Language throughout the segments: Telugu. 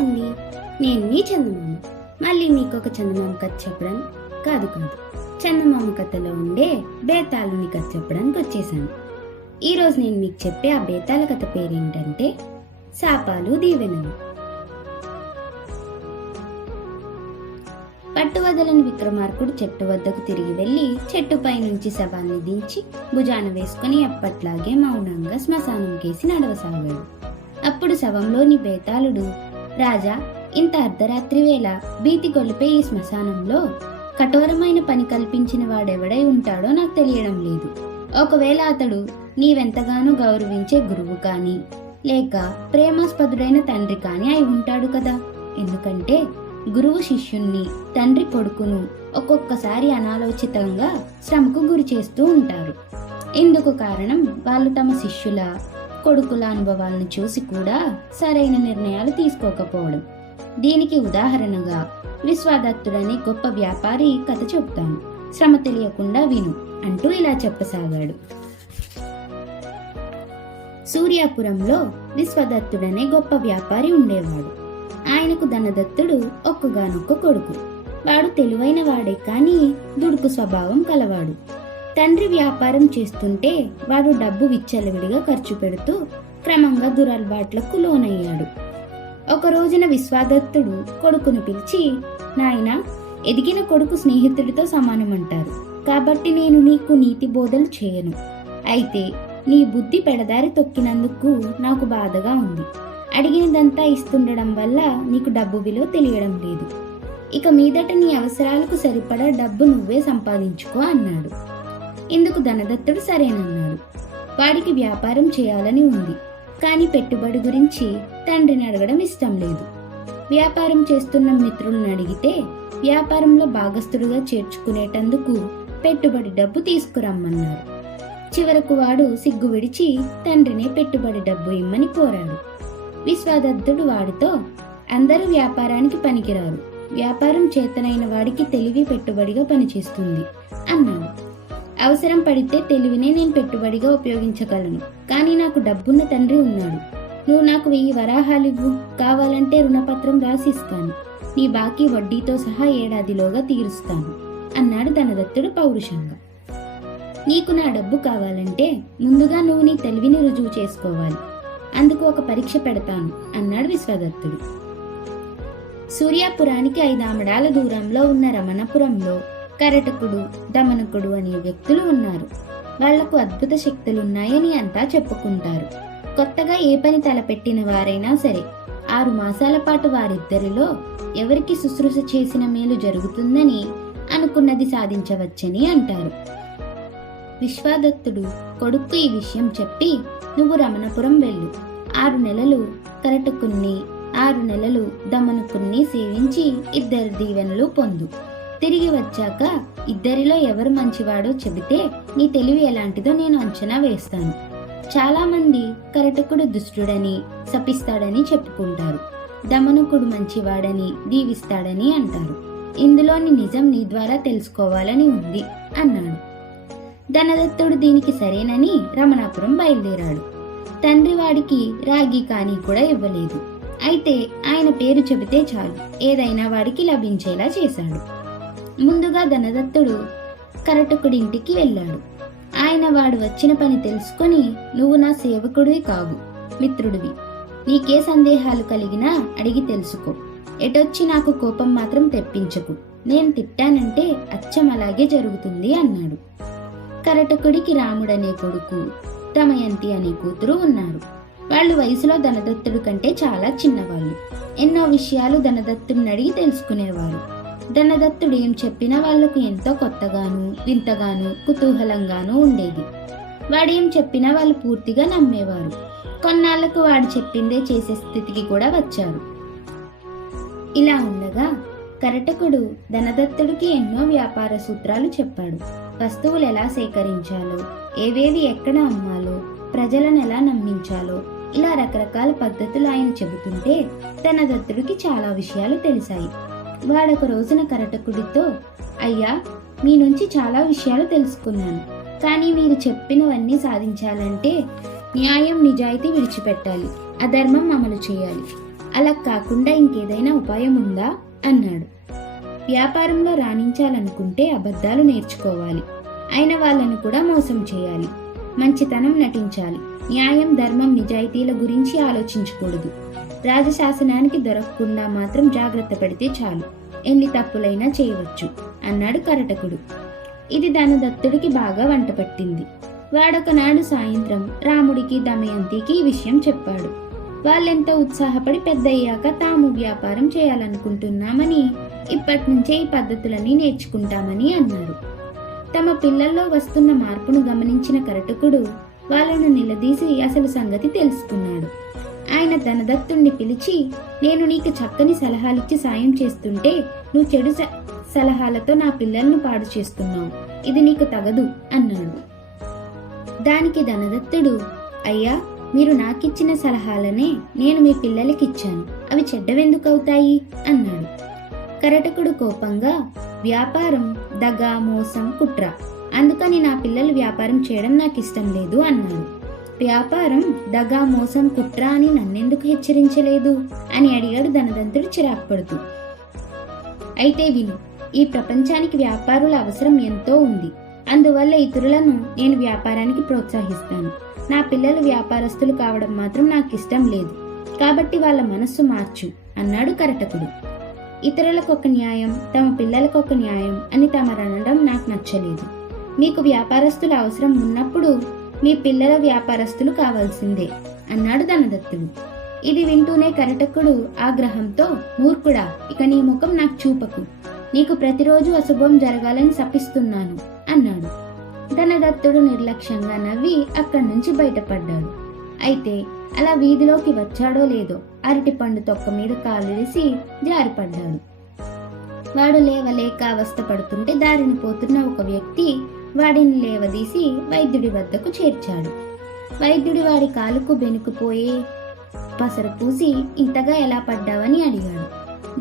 అండి, నేను మీ చందమామ. మళ్ళీ మీకు ఒక చందమామ కథ చెప్పడానికి కాదు, చందమామ కథలో ఉండే బేతాళుని కథ చెప్పడానికి వచ్చేసాను. ఈరోజు నేను మీకు చెప్పే ఆ బేతాళ కథ పేరేంటంటే శాపాలు దీవెనలు. పట్టువదలని విక్రమార్కుడు చెట్టు వద్దకు తిరిగి వెళ్లి చెట్టుపై నుంచి శవాన్ని దించి భుజాన వేసుకుని ఎప్పట్లాగే మౌనంగా శ్మశానం కేసి నడవసాగాడు. అప్పుడు శవంలోని బేతాళుడు, రాజా, ఇంత అర్ధరాత్రి వేళ భీతి కొలిపే ఈ శ్మశానంలో కఠోరమైన పని కల్పించిన వాడెవడై ఉంటాడో నాకు తెలియడం లేదు. ఒకవేళ అతడు నీవెంతగానో గౌరవించే గురువు కాని లేక ప్రేమాస్పదుడైన తండ్రి కాని అయి ఉంటాడు కదా. ఎందుకంటే గురువు శిష్యుణ్ణి, తండ్రి కొడుకును ఒక్కొక్కసారి అనాలోచితంగా శ్రమకు గురి చేస్తూ ఉంటారు. ఇందుకు కారణం వాళ్ళు తమ శిష్యుల, కొడుకుల అనుభవాలను చూసి కూడా సరైన నిర్ణయాలు తీసుకోకపోవడం. దీనికి ఉదాహరణగా విశ్వాదత్తుడని గొప్ప వ్యాపారి కథ చెబుతాను, శ్రమ తెలియకుండా విను అంటూ ఇలా చెప్పసాగాడు. సూర్యాపురంలో విశ్వదత్తుడనే గొప్ప వ్యాపారి ఉండేవాడు. ఆయనకు ధనదత్తుడు ఒక్కగానొక్క కొడుకు. వాడు తెలివైన వాడే కానీ దుడుకు స్వభావం కలవాడు. తండ్రి వ్యాపారం చేస్తుంటే వాడు డబ్బు విచ్చలవిడిగా ఖర్చు పెడుతూ క్రమంగా దురలవాట్లకు లోనయ్యాడు. ఒక రోజున విశ్వాదత్తుడు కొడుకును పిలిచి, నాయనా, ఎదిగిన కొడుకు స్నేహితుడితో సమానమంటారు కాబట్టి నేను నీకు నీతి బోధలు చేయను. అయితే నీ బుద్ధి పెడదారి తొక్కినందుకు నాకు బాధగా ఉంది. అడిగినదంతా ఇస్తుండడం వల్ల నీకు డబ్బు విలువ తెలియడం లేదు. ఇక మీదట నీ అవసరాలకు సరిపడా డబ్బు నువ్వే సంపాదించుకో అన్నాడు. ఇందుకు ధనదత్తుడు సరేనన్నాడు. వాడికి వ్యాపారం చేయాలని ఉంది, కానీ పెట్టుబడి గురించి తండ్రిని అడగడం ఇష్టం లేదు. వ్యాపారం చేస్తున్న మిత్రులను అడిగితే వ్యాపారంలో భాగస్థుడుగా చేర్చుకునేటందుకు పెట్టుబడి డబ్బు తీసుకురమ్మన్నారు. చివరకు వాడు సిగ్గు విడిచి తండ్రిని పెట్టుబడి డబ్బు ఇమ్మని కోరాడు. విశ్వాదత్తుడు వాడితో, అందరూ వ్యాపారానికి పనికిరారు, వ్యాపారం చేతనైన వాడికి తెలివి పెట్టుబడిగా పనిచేస్తుంది అన్నాడు. అవసరం పడితే తెలివినే నేను పెట్టుబడిగా ఉపయోగించగలను, కానీ నాకు డబ్బున్న తండ్రి ఉన్నాడు. నువ్వు నాకు 1000 వరాహాలివ్వు, కావాలంటే రుణపత్రం రాసిస్తాను, నీ బాకీ వడ్డీతో సహా ఏడాదిలోగా తీరుస్తాను అన్నాడు ధనదత్తుడు పౌరుషంగా. నీకు నా డబ్బు కావాలంటే ముందుగా నువ్వు నీ తెలివిని రుజువు చేసుకోవాలి, అందుకు ఒక పరీక్ష పెడతాను అన్నాడు విశ్వదత్తుడు. సూర్యాపురానికి 5 ఆమడాల దూరంలో ఉన్న రమణపురంలో కరటకుడు, దమనకుడు అనే వ్యక్తులు ఉన్నారు. వాళ్లకు అద్భుత శక్తులున్నాయని అంతా చెప్పుకుంటారు. కొత్తగా ఏ పని తలపెట్టిన వారైనా సరే 6 మాసాల పాటు వారిద్దరిలో ఎవరికి శుశ్రూష చేసిన మేలు జరుగుతుందని అనుకున్నది సాధించవచ్చని అంటారు. విశ్వాదత్తుడు కొడుకు ఈ విషయం చెప్పి, నువ్వు రమణపురం వెళ్ళు, 6 నెలలు కరటకుణ్ణి, 6 నెలలు దమనకుణ్ణి సేవించి 2 దీవెనలు పొందు. తిరిగి వచ్చాక ఇద్దరిలో ఎవరు మంచివాడో చెబితే నీ తెలివి ఎలాంటిదో నేను అంచనా వేస్తాను. చాలా మంది కరటకుడు దుష్టుడని, శపిస్తాడని చెప్పుకుంటారు. దమనకుడు మంచివాడని, దీవిస్తాడని అంటారు. ఇందులోని నిజం నీ ద్వారా తెలుసుకోవాలని ఉంది అన్నాడు. ధనదత్తుడు దీనికి సరేనని రమణాపురం బయలుదేరాడు. తండ్రి వాడికి రాగి కాని కూడా ఇవ్వలేదు. అయితే ఆయన పేరు చెబితే చాలు ఏదైనా వాడికి లభించేలా చేశాడు. ముందుగా ధనదత్తుడు కరటకుడింటికి వెళ్ళాడు. ఆయన వాడు వచ్చిన పని తెలుసుకొని, నువ్వు నా సేవకుడివి కావు, మిత్రుడివి. నీకే సందేహాలు కలిగినా అడిగి తెలుసుకో. ఎటొచ్చి నాకు కోపం మాత్రం తెప్పించకు. నేను తిట్టానంటే అచ్చం అలాగే జరుగుతుంది అన్నాడు. కరటకుడికి రాముడనే కొడుకు, దమయంతి అనే కూతురు ఉన్నారు. వాళ్ళు వయసులో ధనదత్తుడు కంటే చాలా చిన్నవాళ్ళు. ఎన్నో విషయాలు ధనదత్తుడిని అడిగి తెలుసుకునేవారు. ధనదత్తుడు ఏం చెప్పినా వాళ్లకు ఎంతో కొత్తగాను, వింతగాను, కుతూహలంగానూ ఉండేది. వాడేం చెప్పినా వాళ్ళు పూర్తిగా నమ్మేవారు. కొన్నాళ్లకు వాడు చెప్పిందే చేసే స్థితికి కూడా వచ్చారు. ఇలా ఉండగా కరటకుడు ధనదత్తుడికి ఎన్నో వ్యాపార సూత్రాలు చెప్పాడు. వస్తువులు ఎలా సేకరించాలో, ఏవేవి ఎక్కడ అమ్మాలో, ప్రజలను ఎలా నమ్మించాలో, ఇలా రకరకాల పద్ధతులు ఆయన చెబుతుంటే ధనదత్తుడికి చాలా విషయాలు తెలిసాయి. వాడొక రోజున కరటకుడితో, అయ్యా, మీ నుంచి చాలా విషయాలు తెలుసుకున్నాను, కానీ మీరు చెప్పినవన్నీ సాధించాలంటే న్యాయం, నిజాయితీ విడిచిపెట్టాలి, అధర్మం అమలు చేయాలి. అలా కాకుండా ఇంకేదైనా ఉపాయం ఉందా అన్నాడు. వ్యాపారంలో రాణించాలనుకుంటే అబద్ధాలు నేర్చుకోవాలి, అయిన వాళ్ళను కూడా మోసం చేయాలి, మంచితనం నటించాలి, న్యాయం ధర్మం నిజాయితీల గురించి ఆలోచించకూడదు, రాజశాసనానికి దొరకకుండా మాత్రం జాగ్రత్త పడితే చాలు, ఎన్ని తప్పులైనా చేయవచ్చు అన్నాడు కరటకుడు. ఇది ధనదత్తుడికి బాగా వంట పట్టింది. వాడొకనాడు సాయంత్రం రాముడికి దమయంతికి ఈ విషయం చెప్పాడు. వాళ్ళెంతో ఉత్సాహపడి పెద్దయ్యాక తాము వ్యాపారం చేయాలనుకుంటున్నామని, ఇప్పటి నుంచే ఈ పద్ధతులన్నీ నేర్చుకుంటామని అన్నారు. తమ పిల్లల్లో వస్తున్న మార్పును గమనించిన కరటకుడు వాళ్ళను నిలదీసి అసలు సంగతి తెలుసుకున్నాడు. ఆయన ధనదత్తుణ్ణి పిలిచి, నేను నీకు చక్కని సలహాలిచ్చి సాయం చేస్తుంటే నువ్వు చెడు సలహాలతో నా పిల్లలను పాడు చేస్తున్నావు, ఇది నీకు తగదు అన్నాడు. దానికి ధనదత్తుడు, అయ్యా, మీరు నాకిచ్చిన సలహాలనే నేను మీ పిల్లలకిచ్చాను, అవి చెడ్డవెందుకవుతాయి అన్నాడు. కరటకుడు కోపంగా, వ్యాపారం దగా మోసం కుట్ర, అందుకని నా పిల్లలు వ్యాపారం చేయడం నాకు ఇష్టం లేదు అన్నాడు. వ్యాపారం దగా మోసం కుట్ర అని నన్నెందుకు హెచ్చరించలేదు అని అడిగాడు ధనదంతుడు చిరాకు పడుతూ. అయితే విను, ఈ ప్రపంచానికి వ్యాపారుల అవసరం ఎంతో ఉంది, అందువల్ల ఇతరులను నేను వ్యాపారానికి ప్రోత్సహిస్తాను. నా పిల్లలు వ్యాపారస్తులు కావడం మాత్రం నాకు ఇష్టం లేదు, కాబట్టి వాళ్ళ మనస్సు మార్చు అన్నాడు కరటకుడు. ఇతరులకొక న్యాయం, తమ పిల్లలకొక న్యాయం అని తమరనడం నాకు నచ్చలేదు. మీకు వ్యాపారస్తుల అవసరం ఉన్నప్పుడు మీ పిల్లల వ్యాపారస్తులు కావాల్సిందే అన్నాడు ధనదత్తుడు. ఇది వింటూనే కరటకుడు ఆగ్రహంతో, మూర్ఖుడా, ఇక నీ ముఖం నాకు చూపకు, నీకు ప్రతిరోజు అశుభం జరగాలని శపిస్తున్నాను అన్నాడు. ధనదత్తుడు నిర్లక్ష్యంగా నవ్వి అక్కడి నుంచి బయటపడ్డాడు. అయితే అలా వీధిలోకి వచ్చాడో లేదో అరటి పండు తొక్క మీద కాలువేసి జారిపడ్డాడు. వాడు లేవలేక అవస్థపడుతుంటే దారిని పోతున్న ఒక వ్యక్తి వాడిని లేవదీసి వైద్యుడి వద్దకు చేర్చాడు. వైద్యుడి వాడి కాలుకు బెనుకుపోయే పసరు పూసి, ఇంతగా ఎలా పడ్డావని అడిగాడు.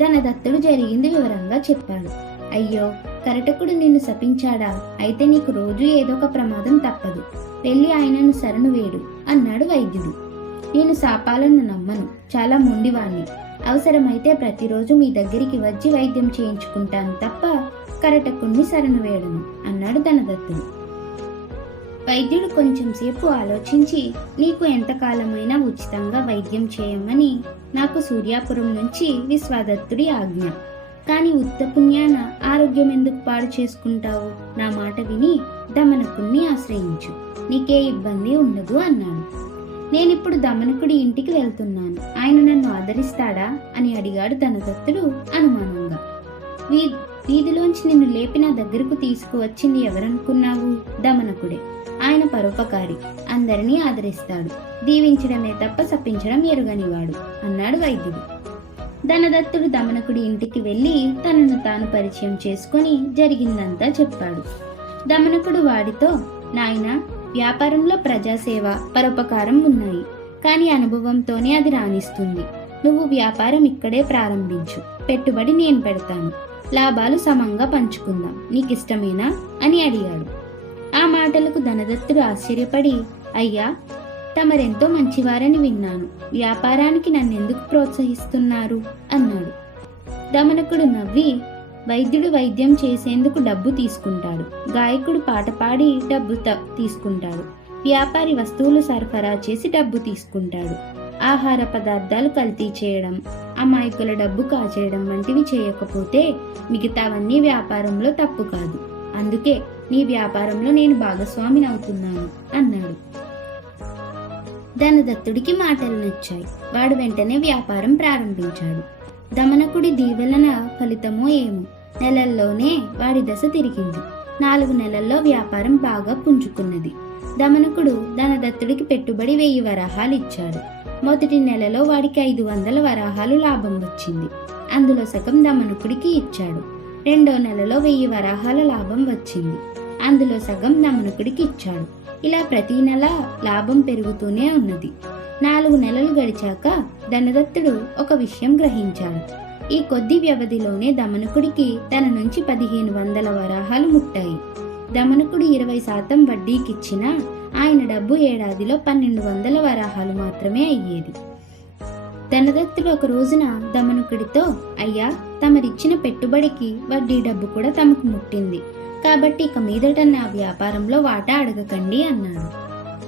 ధనదత్తుడు జరిగింది వివరంగా చెప్పాడు. అయ్యో, కరటకుడు నిన్ను శపించాడా? అయితే నీకు రోజు ఏదో ఒక ప్రమాదం తప్పదు, వెళ్ళి ఆయనను శరణు వేడు అన్నాడు వైద్యుడు. నేను శాపాలను నమ్మను, చాలా మొండివాణ్ణి, అవసరమైతే ప్రతిరోజు మీ దగ్గరికి వచ్చి వైద్యం చేయించుకుంటాను తప్ప కరటకుణ్ణి శరణు వేడను అన్నాడు ధనదత్తుడు. వైద్యుడు కొంచెం సేపు ఆలోచించి, నీకు ఎంతకాలమైనా ఉచితంగా వైద్యం చేయమని నాకు సూర్యాపురం నుంచి విశ్వాదత్తుడి ఆజ్ఞ, కానీ ఉత్త పుణ్యాన ఆరోగ్యం ఎందుకు పాడు చేసుకుంటావు? నా మాట విని దమనకుణ్ణి ఆశ్రయించు, నీకే ఇబ్బంది ఉండదు అన్నాడు. నేనిప్పుడు దమనకుడి ఇంటికి వెళ్తున్నాను, ఆయన నన్ను ఆదరిస్తాడా అని అడిగాడు ధనదత్తుడు అనుమానంగా. వీధిలోంచి నిన్ను లేపి నా దగ్గరకు తీసుకువచ్చింది ఎవరనుకున్నావు? దమనకుడే. ఆయన పరోపకారి, అందరినీ ఆదరిస్తాడు, దీవించడమే తప్ప శపించడం ఎరుగనివాడు అన్నాడు వైద్యుడు. ధనదత్తుడు దమనకుడి ఇంటికి వెళ్లి తనను తాను పరిచయం చేసుకుని జరిగిందంతా చెప్పాడు. దమనకుడు వాడితో, నాయనా, వ్యాపారంలో ప్రజాసేవ, పరోపకారం ఉన్నాయి, కానీ అనుభవంతోనే అది రాణిస్తుంది. నువ్వు వ్యాపారం ఇక్కడే ప్రారంభించు, పెట్టుబడి నేను పెడతాను, లాభాలు సమంగా పంచుకుందాం, నీకిష్టమేనా అని అడిగాడు. ఆ మాటలకు ధనదత్తుడు ఆశ్చర్యపడి, అయ్యా, తమరెంతో మంచివారని విన్నాను, వ్యాపారానికి నన్నెందుకు ప్రోత్సహిస్తున్నారు అన్నాడు. దమనకుడు నవ్వి, వైద్యుడు వైద్యం చేసేందుకు డబ్బు తీసుకుంటాడు, గాయకుడు పాట పాడి డబ్బు తీసుకుంటాడు, వ్యాపారి వస్తువులు సరఫరా చేసి డబ్బు తీసుకుంటాడు, ఆహార పదార్థాలు కల్తీ చేయడం, అమాయకుల డబ్బు కాజేయడం వంటివి చేయకపోతే మిగతావన్నీ వ్యాపారంలో తప్పు కాదు, అందుకే నీ వ్యాపారంలో నేను భాగస్వామిని అవుతున్నాను అన్నాడు. ధనదత్తుడికి మాటలు నచ్చాయి. వాడు వెంటనే వ్యాపారం ప్రారంభించాడు. దమనకుడి దీవెలన ఫలితమో ఏమో, నెలల్లోనే వాడి దశ తిరిగింది. 4 నెలల్లో వ్యాపారం బాగా పుంజుకున్నది. దమనకుడు ధనదత్తుడికి పెట్టుబడి 1000 వరాహాలు ఇచ్చాడు. మొదటి నెలలో వాడికి 500 వరాహాలు లాభం వచ్చింది. అందులో సగం దమనకుడికి ఇచ్చాడు. రెండో నెలలో 1000 వరాహాల లాభం వచ్చింది. అందులో సగం దమనకుడికి ఇచ్చాడు. ఇలా ప్రతి నెల లాభం పెరుగుతూనే ఉన్నది. 4 నెలలు గడిచాక ధనదత్తుడు ఒక విషయం గ్రహించాడు. ఈ కొద్ది వ్యవధిలోనే దమనకుడికి తన నుంచి 1500 వరాహాలు ముట్టాయి. దమనకుడు 20% వడ్డీకిచ్చినా ఆయన డబ్బు ఏడాదిలో 1200 వరాహాలు మాత్రమే అయ్యేది. ధనదత్తుడు ఒక రోజున దమనుకుడితో, అయ్యా, తమరిచ్చిన పెట్టుబడికి వడ్డీ డబ్బు కూడా తమకు ముట్టింది, కాబట్టి ఇక మీదట నా వ్యాపారంలో వాటా అడగకండి అన్నాడు.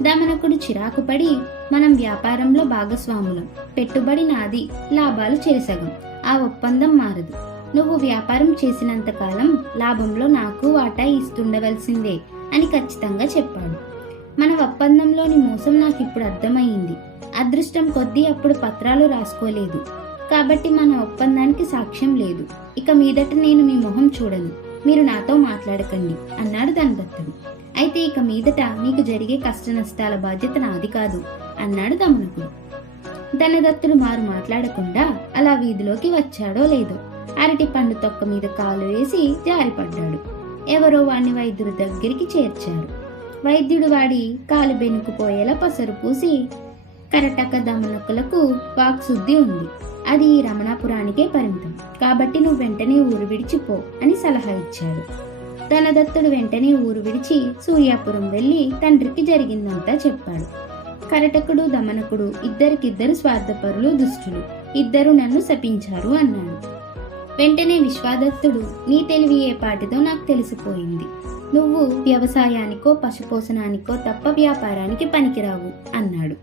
దమనకుడు చిరాకుపడి, మనం వ్యాపారంలో భాగస్వాములం, పెట్టుబడి నాది, లాభాలు చెరిసగం, ఆ ఒప్పందం మారదు. నువ్వు వ్యాపారం చేసినంత కాలం లాభంలో నాకు వాటా ఇస్తుండవలసిందే అని ఖచ్చితంగా చెప్పాడు. మన ఒప్పందంలోని మోసం నాకు ఇప్పుడు అర్థమైంది. అదృష్టం కొద్దీ అప్పుడు పత్రాలు రాసుకోలేదు, కాబట్టి మన ఒప్పందానికి సాక్ష్యం లేదు. ఇక మీదట నేను మీ మొహం చూడను, మీరు నాతో మాట్లాడకండి అన్నాడు ధనదత్తుడు. అయితే ఇక మీదట నీకు జరిగే కష్ట నష్టాల బాధ్యత నాది కాదు అన్నాడు దమనకుడు. ధనదత్తుడు మారు మాట్లాడకుండా అలా వీధిలోకి వచ్చాడో లేదో అరటి పండు తొక్క మీద కాలు వేసి జారిపడ్డాడు. ఎవరో వాణ్ణి వైద్యుడి దగ్గరికి చేర్చారు. వైద్యుడు వాడి కాలు బెనుకుపోయేలా పసరు పూసి, కరటక దమనకులకు వాక్శుద్ధి ఉంది, అది ఈ రమణాపురానికే పరిమితం, కాబట్టి నువ్వు వెంటనే ఊరు విడిచిపో అని సలహా ఇచ్చాడు. ధనదత్తుడు వెంటనే ఊరు విడిచి సూర్యాపురం వెళ్లి తండ్రికి జరిగిందంతా చెప్పాడు. కరటకుడు దమనకుడు ఇద్దరికిద్దరు స్వార్థపరులు, దుష్టులు, ఇద్దరు నన్ను శపించారు అన్నాడు. వెంటనే విశ్వాదత్తుడు, నీ తెలివి ఏ పాటితో నాకు తెలిసిపోయింది. నువ్వు వ్యవసాయానికో పశుపోషణానికో తప్ప వ్యాపారానికి పనికిరావు అన్నాడు.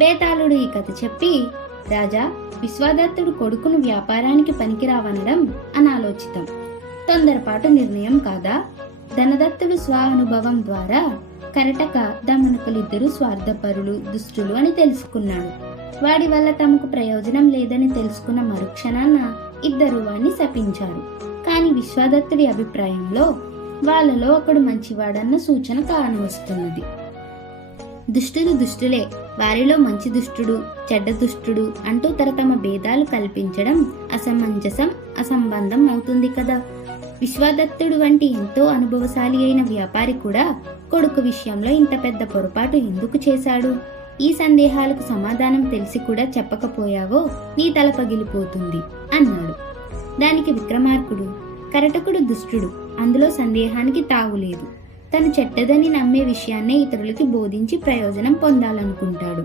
బేతాళుడు ఈ కథ చెప్పి, రాజా, విశ్వాదత్తుడు కొడుకును వ్యాపారానికి పనికిరావనడం అనాలోచితం, తొందరపాటు నిర్ణయం కాదా? ధనదత్తుడు స్వ అనుభవం ద్వారా కరటక దమనకులిద్దరూ స్వార్థపరులు, దుష్టులు అని తెలుసుకున్నాడు. వాడి వల్ల తమకు ప్రయోజనం లేదని తెలుసుకున్న మరుక్షణాన ఇద్దరు వాణ్ణి శపించారు. కాని విశ్వాదత్తుడి అభిప్రాయంలో వాళ్ళలో ఒకడు మంచివాడన్న సూచన కానవస్తున్నది. దుష్టులు దుష్టులే, వారిలో మంచి దుష్టుడు, చెడ్డ దుష్టుడు అంటూ తమ భేదాలు కల్పించడం అసమంజసం, అసంబంధం అవుతుంది కదా. విశ్వాదత్తుడు వంటి ఎంతో అనుభవశాలి అయిన వ్యాపారి కూడా కొడుకు విషయంలో ఇంత పెద్ద పొరపాటు ఎందుకు చేశాడు? ఈ సందేహాలకు సమాధానం తెలిసి కూడా చెప్పకపోయావో నీ తల పగిలిపోతుంది అన్నాడు. దానికి విక్రమార్కుడు, కరటకుడు దుష్టుడు, అందులో సందేహానికి తావులేదు. తను చెడ్డదని నమ్మే విషయాన్నే ఇతరులకి బోధించి ప్రయోజనం పొందాలనుకుంటాడు.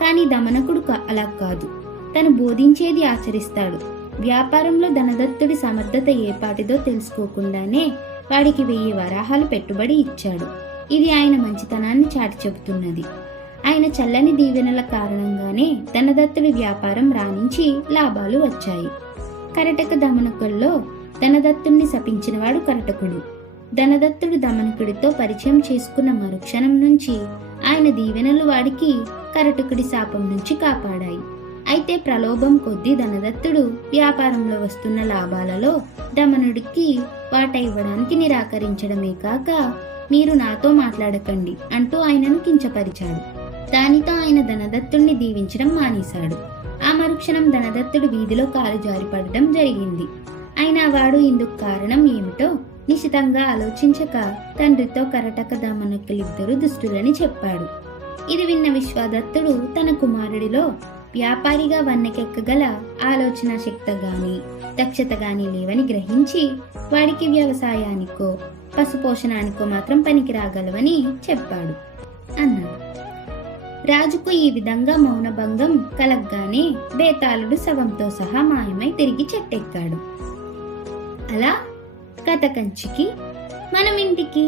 కానీ దమనకుడు అలా కాదు, తను బోధించేది ఆచరిస్తాడు. వ్యాపారంలో ధనదత్తుడి సమర్థత ఏపాటిదో తెలుసుకోకుండానే వాడికి 1000 వరాహాలు పెట్టుబడి ఇచ్చాడు. ఇది ఆయన మంచితనాన్ని చాటి చెబుతున్నది. ఆయన చల్లని దీవెనల కారణంగానే ధనదత్తుడి వ్యాపారం రాణించి లాభాలు వచ్చాయి. కరటక దమనకుల్లో ధనదత్తుణ్ణి శపించినవాడు కరటకుడు. ధనదత్తుడు దమనకుడితో పరిచయం చేసుకున్న మరుక్షణం నుంచి ఆయన దీవెనలు వాడికి కరటకుడి శాపం నుంచి కాపాడాయి. అయితే ప్రలోభం కొద్దీ ధనదత్తుడు వ్యాపారంలో వస్తున్న లాభాలలో దమనుడికి వాటా ఇవ్వడానికి నిరాకరించడమే కాక, మీరు నాతో మాట్లాడకండి అంటూ ఆయనను కించపరిచాడు. దానితో ఆయన ధనదత్తుడిని దీవించడం మానేశాడు. ఆ మరుక్షణం ధనదత్తుడు వీధిలో కాలు జారిపడడం జరిగింది. అయినా వాడు ఇందుకు కారణం ఏమిటో నిశితంగా ఆలోచించక తండ్రితో కరటక దమనకులిద్దరూ దుష్టులని చెప్పాడు. ఇది విన్న విశ్వాదత్తుడు తన కుమారుడిలో వ్యాపారిగా వన్నెకెక్కగల ఆలోచన శక్తి గాని దక్షత గాని లేవని గ్రహించి వాడికి వ్యవసాయానికో పశుపోషణానికో మాత్రం పనికిరాగలవని చెప్పాడు అన్నాడు. రాజుకు ఈ విధంగా మౌనభంగం కలగ్గానే బేతాళుడు శవంతో సహా మాయమై తిరిగి చెట్టెక్కాడు. అలా కథ కంచికి మనం ఇంటికి.